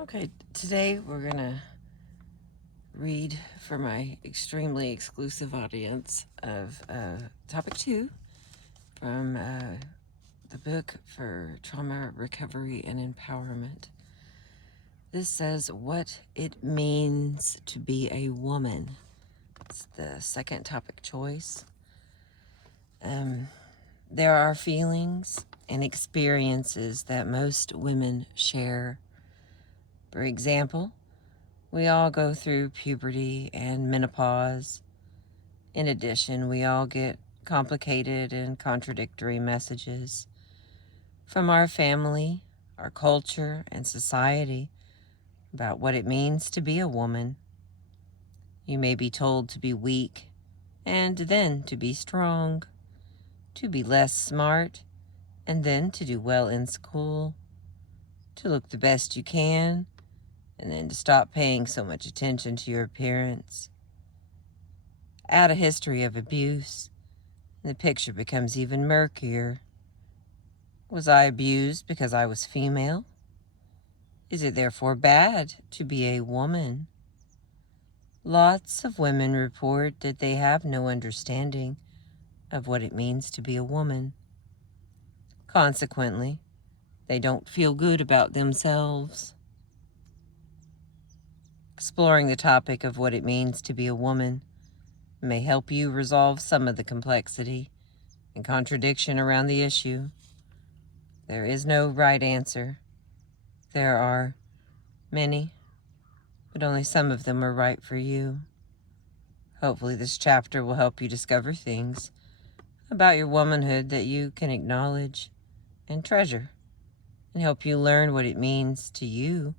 Okay, today we're going to read for my extremely exclusive audience of topic 2 from the book for trauma recovery and empowerment. This says what it means to be a woman. It's the second topic choice. There are feelings and experiences that most women share. For example, we all go through puberty and menopause. In addition, we all get complicated and contradictory messages from our family, our culture, and society about what it means to be a woman. You may be told to be weak and then to be strong, to be less smart and then to do well in school, to look the best you can and then to stop paying so much attention to your appearance. Add a history of abuse, and the picture becomes even murkier. Was I abused because I was female? Is it therefore bad to be a woman? Lots of women report that they have no understanding of what it means to be a woman. Consequently, they don't feel good about themselves. Exploring the topic of what it means to be a woman may help you resolve some of the complexity and contradiction around the issue. There is no right answer. There are many, but only some of them are right for you. Hopefully this chapter will help you discover things about your womanhood that you can acknowledge and treasure, and help you learn what it means to you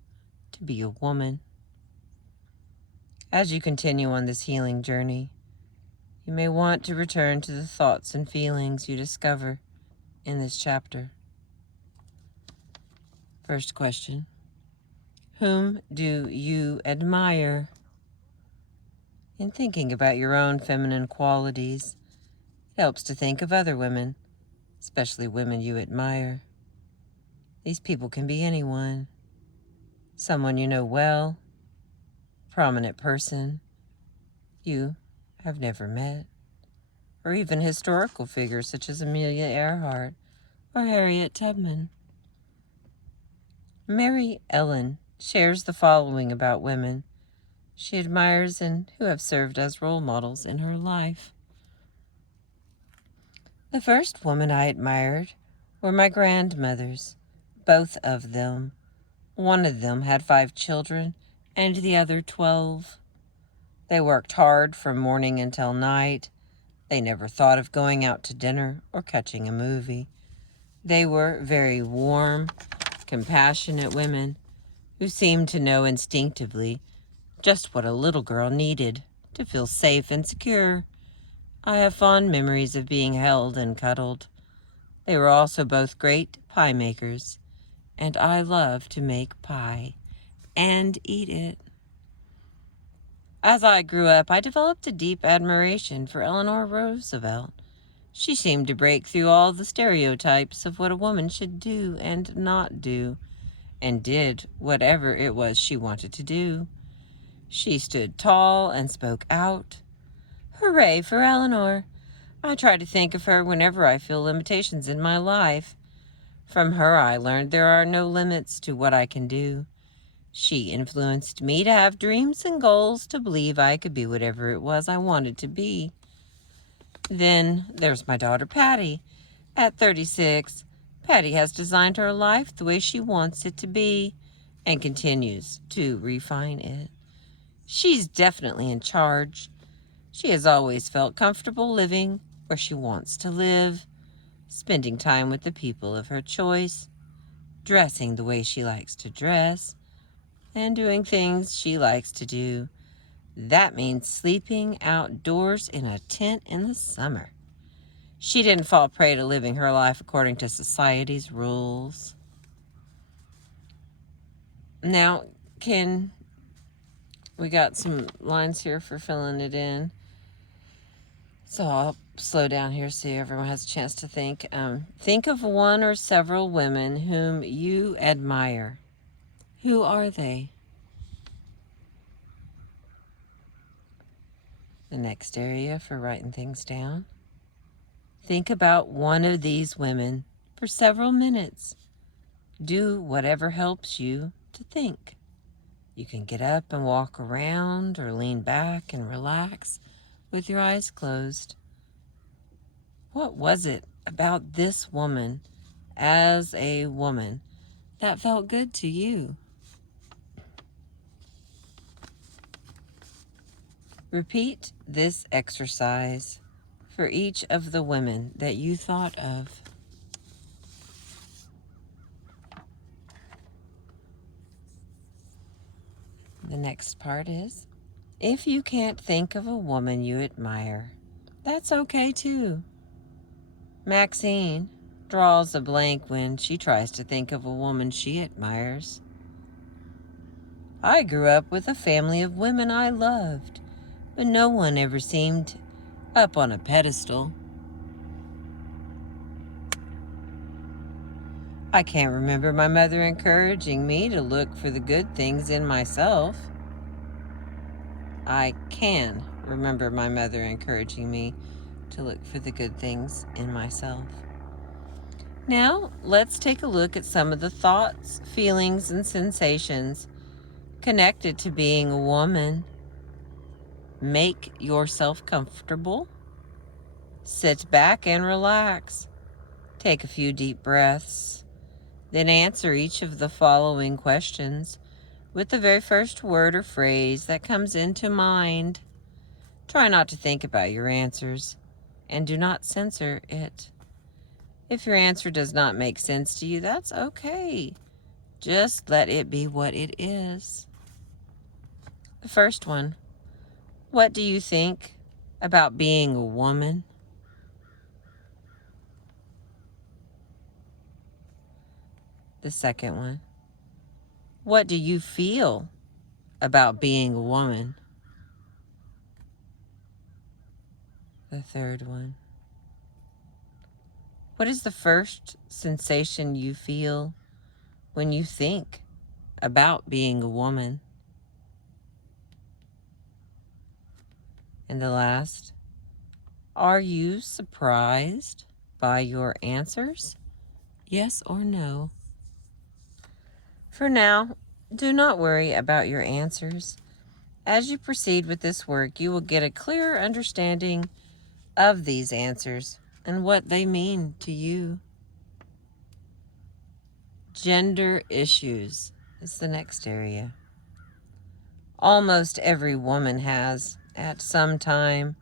to be a woman. As you continue on this healing journey, you may want to return to the thoughts and feelings you discover in this chapter. First question: whom do you admire? In thinking about your own feminine qualities, it helps to think of other women, especially women you admire. These people can be anyone: someone you know well, a prominent person you have never met, or even historical figures such as Amelia Earhart or Harriet Tubman. Mary Ellen shares the following about women she admires and who have served as role models in her life. The first woman I admired were my grandmothers, both of them. One of them had 5 children and the other 12. They worked hard from morning until night. They never thought of going out to dinner or catching a movie. They were very warm, compassionate women who seemed to know instinctively just what a little girl needed to feel safe and secure. I have fond memories of being held and cuddled. They were also both great pie makers, and I love to make pie and eat it. As I grew up, I developed a deep admiration for Eleanor Roosevelt. She seemed to break through all the stereotypes of what a woman should do and not do, and did whatever it was she wanted to do. She stood tall and spoke out. Hooray for Eleanor! I try to think of her whenever I feel limitations in my life. From her I learned there are no limits to what I can do. She influenced me to have dreams and goals, to believe I could be whatever it was I wanted to be. Then there's my daughter Patty. At 36, Patty has designed her life the way she wants it to be and continues to refine it. She's definitely in charge. She has always felt comfortable living where she wants to live, spending time with the people of her choice, dressing the way she likes to dress, and doing things she likes to do. That means sleeping outdoors in a tent in the summer. She didn't fall prey to living her life according to society's rules. Now, we got some lines here for filling it in. So I'll slow down here so everyone has a chance to think. Think of one or several women whom you admire Who are they? The next area for writing things down. Think about one of these women for several minutes. Do whatever helps you to think. You can get up and walk around or lean back and relax with your eyes closed. What was it about this woman as a woman that felt good to you? Repeat this exercise for each of the women that you thought of. The next part is, if you can't think of a woman you admire, that's okay too. Maxine draws a blank when she tries to think of a woman she admires. I grew up with a family of women I loved, but no one ever seemed up on a pedestal. I can't remember my mother encouraging me to look for the good things in myself. I can remember my mother encouraging me to look for the good things in myself. Now, let's take a look at some of the thoughts, feelings, and sensations connected to being a woman. Make yourself comfortable. Sit back and relax. Take a few deep breaths. Then answer each of the following questions with the very first word or phrase that comes into mind. Try not to think about your answers, and do not censor it. If your answer does not make sense to you, that's okay. Just let it be what it is. The first one, what do you think about being a woman? The second one, what do you feel about being a woman? The third one, what is the first sensation you feel when you think about being a woman? And the last, are you surprised by your answers? Yes or no? For now, do not worry about your answers. As you proceed with this work, you will get a clearer understanding of these answers and what they mean to you. Gender issues is the next area. Almost every woman has, at some time,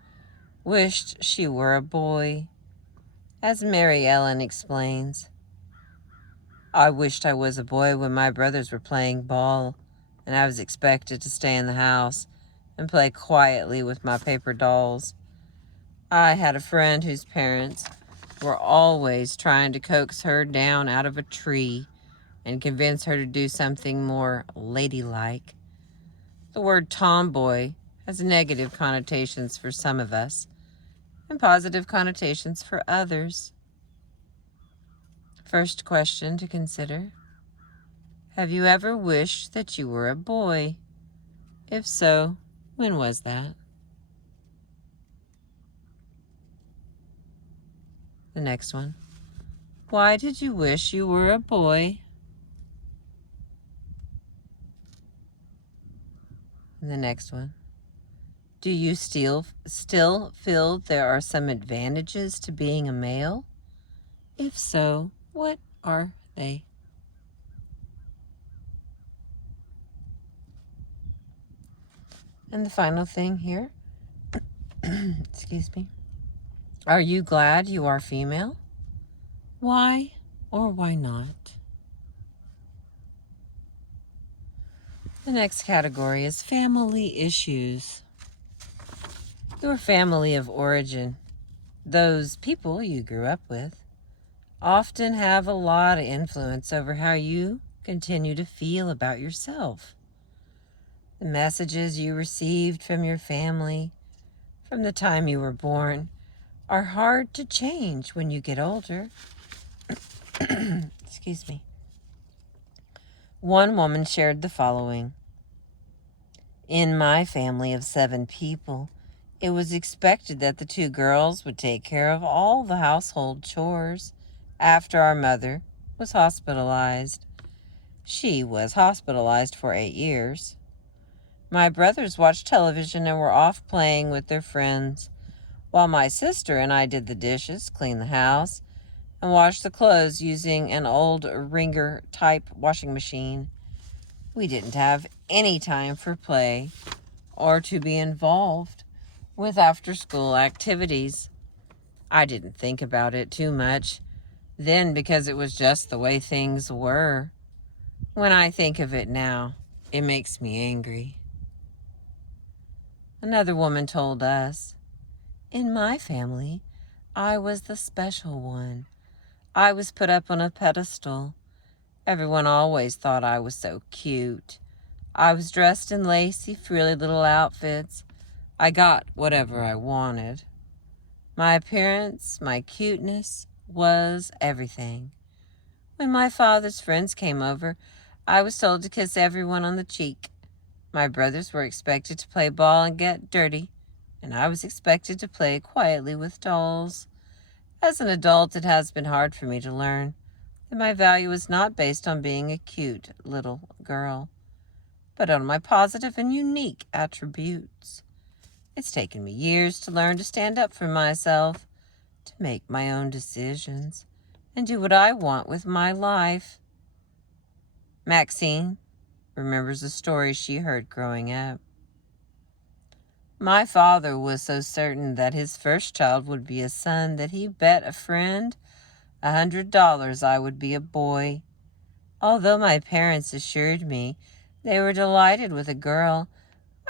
wished she were a boy. As Mary Ellen explains, I wished I was a boy when my brothers were playing ball and I was expected to stay in the house and play quietly with my paper dolls. I had a friend whose parents were always trying to coax her down out of a tree and convince her to do something more ladylike. The word tomboy has negative connotations for some of us and positive connotations for others. First question to consider. Have you ever wished that you were a boy? If so, when was that? The next one. Why did you wish you were a boy? And the next one. Do you still feel there are some advantages to being a male? If so, what are they? And the final thing here, excuse me. Are you glad you are female? Why or why not? The next category is family issues. Your family of origin, those people you grew up with, often have a lot of influence over how you continue to feel about yourself. The messages you received from your family from the time you were born are hard to change when you get older. Excuse me. One woman shared the following. In my family of 7 people, it was expected that the 2 girls would take care of all the household chores after our mother was hospitalized. She was hospitalized for 8 years. My brothers watched television and were off playing with their friends, while my sister and I did the dishes, cleaned the house, and washed the clothes using an old Ringer type washing machine. We didn't have any time for play or to be involved with after-school activities. I didn't think about it too much then because it was just the way things were. When I think of it now, it makes me angry. Another woman told us, in my family, I was the special one. I was put up on a pedestal. Everyone always thought I was so cute. I was dressed in lacy, frilly little outfits. I got whatever I wanted. My appearance, my cuteness, was everything. When my father's friends came over, I was told to kiss everyone on the cheek. My brothers were expected to play ball and get dirty, and I was expected to play quietly with dolls. As an adult, it has been hard for me to learn that my value is not based on being a cute little girl, but on my positive and unique attributes. It's taken me years to learn to stand up for myself, to make my own decisions, and do what I want with my life. Maxine remembers a story she heard growing up. My father was so certain that his first child would be a son that he bet a friend $100 I would be a boy. Although my parents assured me they were delighted with a girl,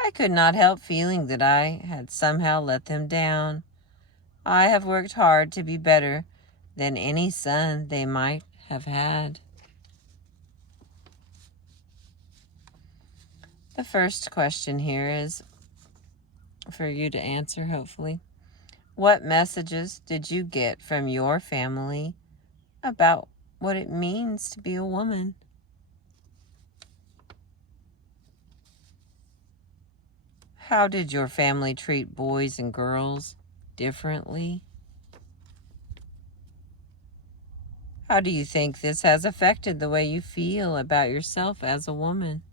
I could not help feeling that I had somehow let them down. I have worked hard to be better than any son they might have had. The first question here is for you to answer, hopefully. What messages did you get from your family about what it means to be a woman? How did your family treat boys and girls differently? How do you think this has affected the way you feel about yourself as a woman?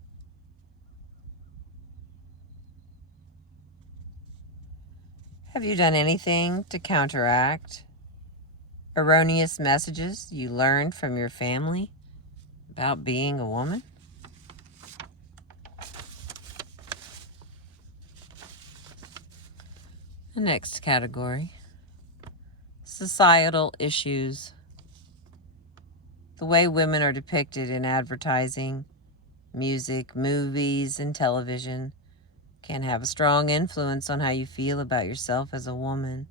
Have you done anything to counteract erroneous messages you learned from your family about being a woman? The next category, societal issues. The way women are depicted in advertising, music, movies, and television can have a strong influence on how you feel about yourself as a woman.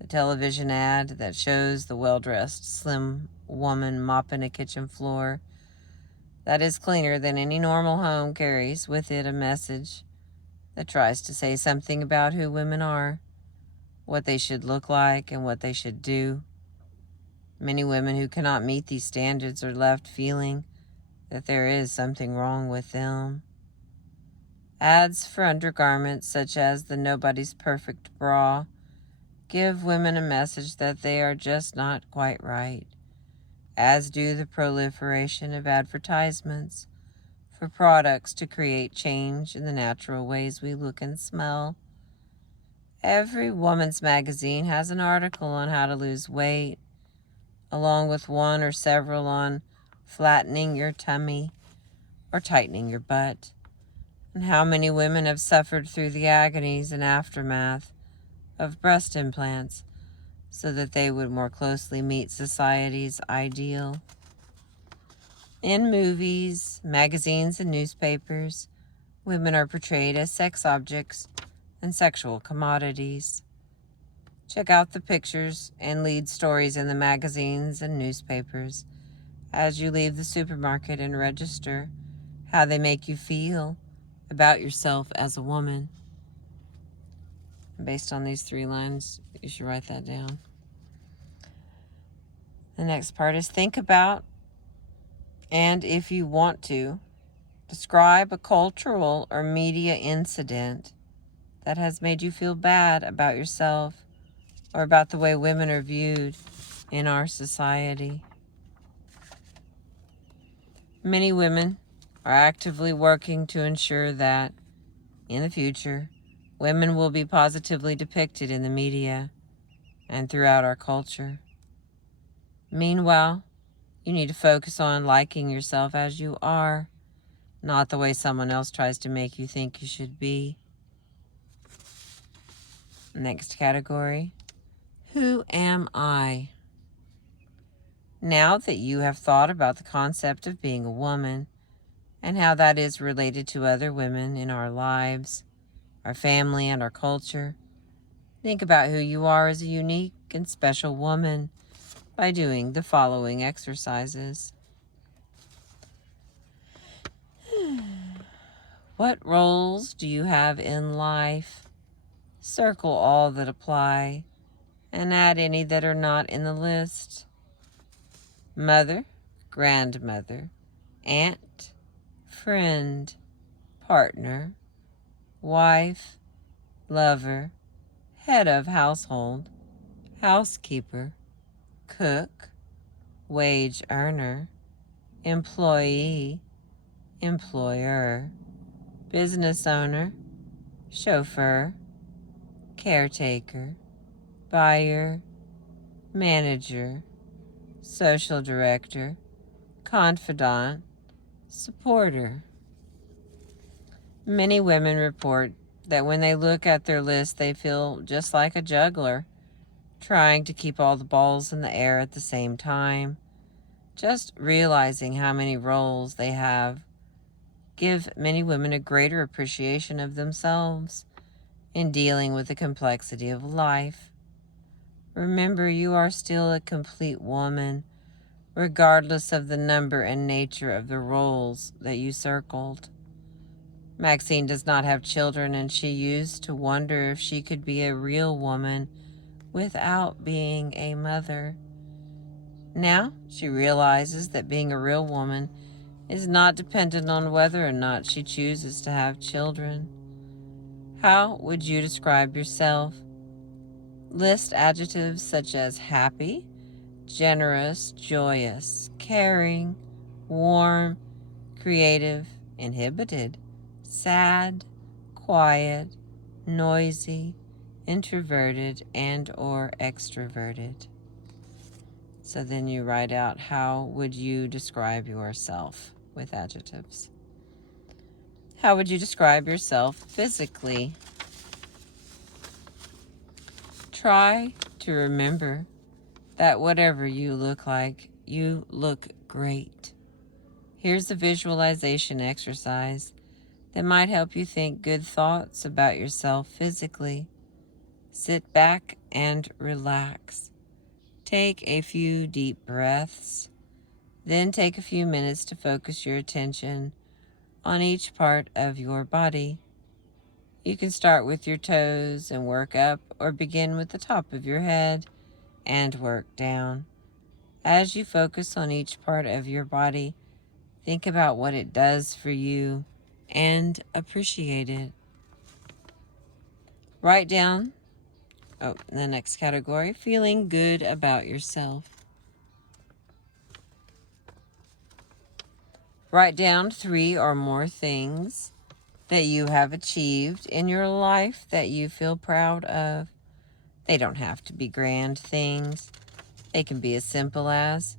The television ad that shows the well-dressed, slim woman mopping a kitchen floor that is cleaner than any normal home carries with it a message that tries to say something about who women are, what they should look like, and what they should do. Many women who cannot meet these standards are left feeling that there is something wrong with them. Ads for undergarments such as the Nobody's Perfect bra give women a message that they are just not quite right, as do the proliferation of advertisements for products to create change in the natural ways we look and smell. Every woman's magazine has an article on how to lose weight, along with one or several on flattening your tummy or tightening your butt, and how many women have suffered through the agonies and aftermath of breast implants so that they would more closely meet society's ideal. In movies, magazines, and newspapers, women are portrayed as sex objects and sexual commodities. Check out the pictures and lead stories in the magazines and newspapers as you leave the supermarket and register how they make you feel about yourself as a woman. Based on these 3 lines, you should write that down. The next part is think about And if you want to, describe a cultural or media incident that has made you feel bad about yourself or about the way women are viewed in our society. Many women are actively working to ensure that, in the future, women will be positively depicted in the media and throughout our culture. Meanwhile, you need to focus on liking yourself as you are, not the way someone else tries to make you think you should be. Next category, who am I? Now that you have thought about the concept of being a woman and how that is related to other women in our lives, our family, and our culture, think about who you are as a unique and special woman by doing the following exercises. What roles do you have in life? Circle all that apply and add any that are not in the list. Mother, grandmother, aunt, friend, partner, wife, lover, head of household, housekeeper, cook, wage earner, employee, employer, business owner, chauffeur, caretaker, buyer, manager, social director, confidant, supporter. Many women report that when they look at their list, they feel just like a juggler, trying to keep all the balls in the air at the same time. Just realizing how many roles they have give many women a greater appreciation of themselves in dealing with the complexity of life. Remember, you are still a complete woman, regardless of the number and nature of the roles that you circled. Maxine does not have children, and she used to wonder if she could be a real woman without being a mother. Now she realizes that being a real woman is not dependent on whether or not she chooses to have children. How would you describe yourself? List adjectives such as happy, generous, joyous, caring, warm, creative, inhibited, sad, quiet, noisy, introverted, and or extroverted. So then you write out, how would you describe yourself with adjectives? How would you describe yourself physically? Try to remember that whatever you look like, you look great. Here's a visualization exercise that might help you think good thoughts about yourself physically. Sit back and relax. Take a few deep breaths. Then take a few minutes to focus your attention on each part of your body. You can start with your toes and work up, or begin with the top of your head and work down. As you focus on each part of your body, think about what it does for you and appreciate it. Write down, the next category, feeling good about yourself. Write down 3 or more things that you have achieved in your life that you feel proud of. They don't have to be grand things. They can be as simple as,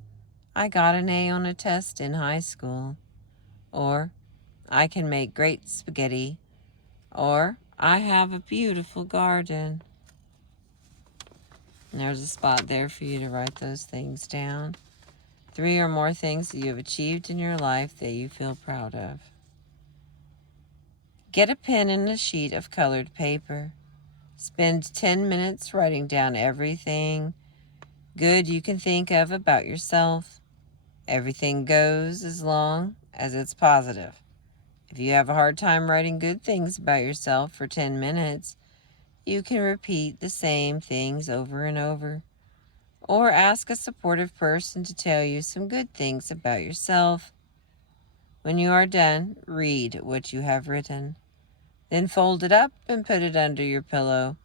I got an A on a test in high school, or I can make great spaghetti, or I have a beautiful garden. And there's a spot there for you to write those things down. 3 or more things that you have achieved in your life that you feel proud of. Get a pen and a sheet of colored paper. Spend 10 minutes writing down everything good you can think of about yourself. Everything goes as long as it's positive. If you have a hard time writing good things about yourself for 10 minutes, you can repeat the same things over and over. Or ask a supportive person to tell you some good things about yourself When you are done, read what you have written. Then fold it up and put it under your pillow,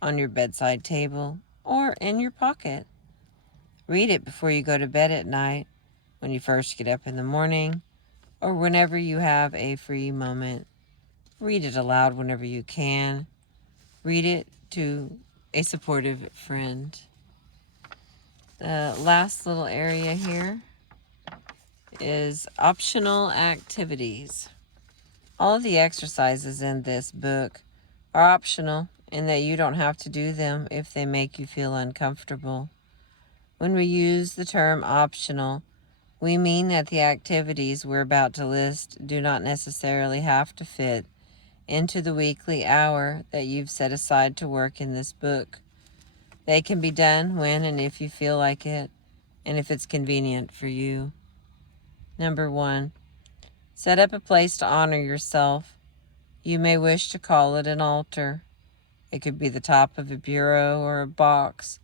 on your bedside table, or in your pocket. Read it before you go to bed at night, when you first get up in the morning, or whenever you have a free moment. Read it aloud whenever you can. Read it to a supportive friend. The last little area here is optional activities. All of the exercises in this book are optional in that you don't have to do them if they make you feel uncomfortable. When we use the term optional, we mean that the activities we're about to list do not necessarily have to fit into the weekly hour that you've set aside to work in this book. They can be done when and if you feel like it, and if it's convenient for you. Number 1, set up a place to honor yourself. You may wish to call it an altar. It could be the top of a bureau or a box,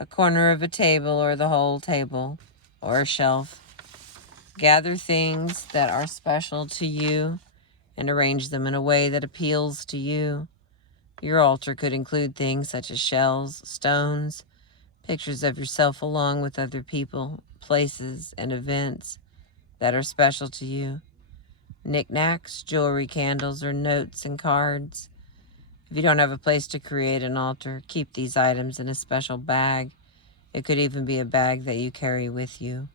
a corner of a table or the whole table, or a shelf. Gather things that are special to you and arrange them in a way that appeals to you. Your altar could include things such as shells, stones, pictures of yourself along with other people, places, and events that are special to you. Knickknacks, jewelry, candles, or notes and cards. If you don't have a place to create an altar, keep these items in a special bag. It could even be a bag that you carry with you.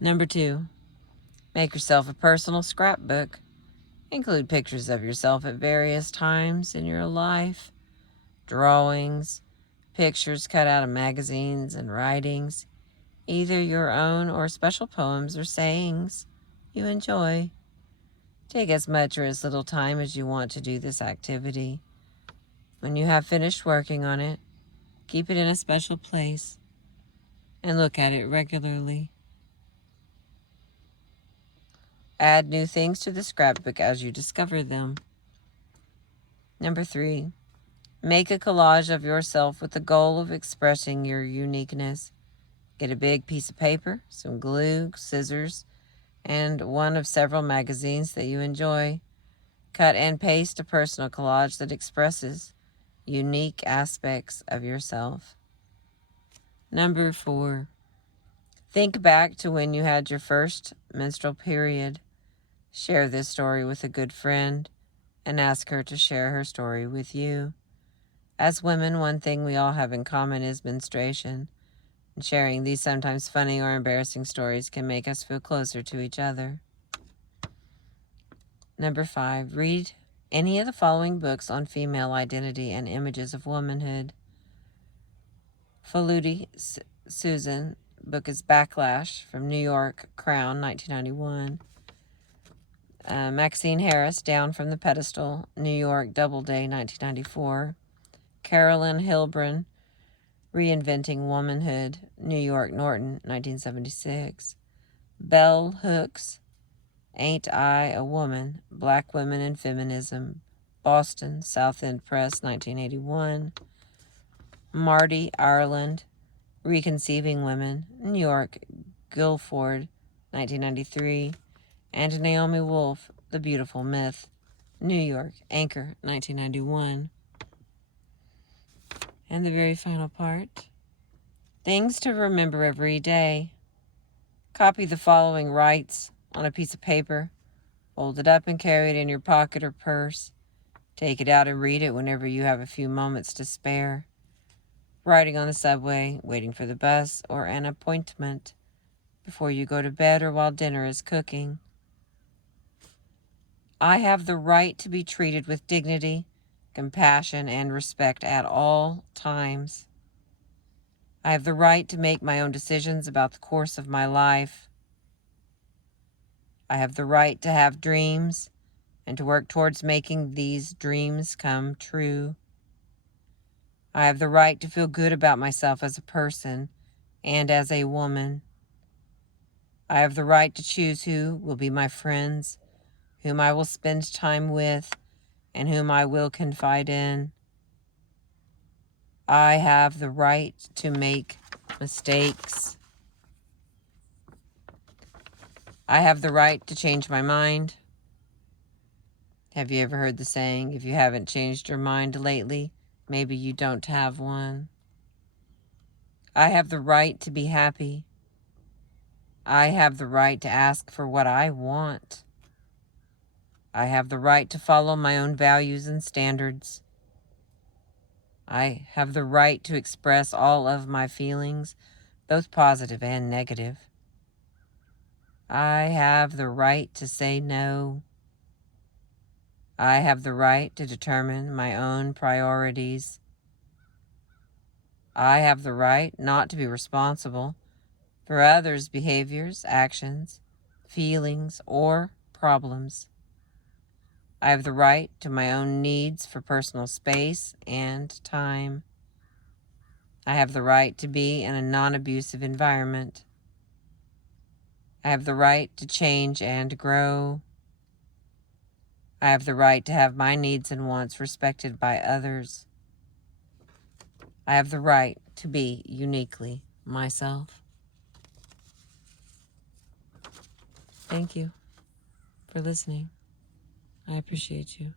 Number 2, make yourself a personal scrapbook. Include pictures of yourself at various times in your life, drawings, pictures cut out of magazines and writings, either your own or special poems or sayings you enjoy. Take as much or as little time as you want to do this activity. When you have finished working on it, keep it in a special place and look at it regularly. Add new things to the scrapbook as you discover them. Number 3, make a collage of yourself with the goal of expressing your uniqueness. Get a big piece of paper, some glue, scissors, and one of several magazines that you enjoy. Cut and paste a personal collage that expresses unique aspects of yourself. Number 4, think back to when you had your first menstrual period. Share this story with a good friend and ask her to share her story with you. As women, one thing we all have in common is menstruation, and sharing these sometimes funny or embarrassing stories can make us feel closer to each other. Number 5, read any of the following books on female identity and images of womanhood. Faludi, Susan, book is Backlash from New York, Crown, 1991. Maxine Harris, Down from the Pedestal, New York, Doubleday, 1994. Carolyn Hilbrun, Reinventing Womanhood, New York, Norton, 1976. Bell Hooks, Ain't I a Woman? Black Women and Feminism, Boston, South End Press, 1981. Marty Ireland, Reconceiving Women, New York, Guilford, 1993. And Naomi Wolf, The Beautiful Myth, New York, Anchor, 1991. And the very final part, things to remember every day. Copy the following rights on a piece of paper, fold it up and carry it in your pocket or purse. Take it out and read it whenever you have a few moments to spare. Riding on the subway, waiting for the bus or an appointment, before you go to bed or while dinner is cooking. I have the right to be treated with dignity, compassion, and respect at all times. I have the right to make my own decisions about the course of my life. I have the right to have dreams and to work towards making these dreams come true. I have the right to feel good about myself as a person and as a woman. I have the right to choose who will be my friends, whom I will spend time with, and whom I will confide in. I have the right to make mistakes. I have the right to change my mind. Have you ever heard the saying, if you haven't changed your mind lately, maybe you don't have one? I have the right to be happy. I have the right to ask for what I want. I have the right to follow my own values and standards. I have the right to express all of my feelings, both positive and negative. I have the right to say no. I have the right to determine my own priorities. I have the right not to be responsible for others' behaviors, actions, feelings, or problems. I have the right to my own needs for personal space and time. I have the right to be in a non-abusive environment. I have the right to change and grow. I have the right to have my needs and wants respected by others. I have the right to be uniquely myself. Thank you for listening. I appreciate you.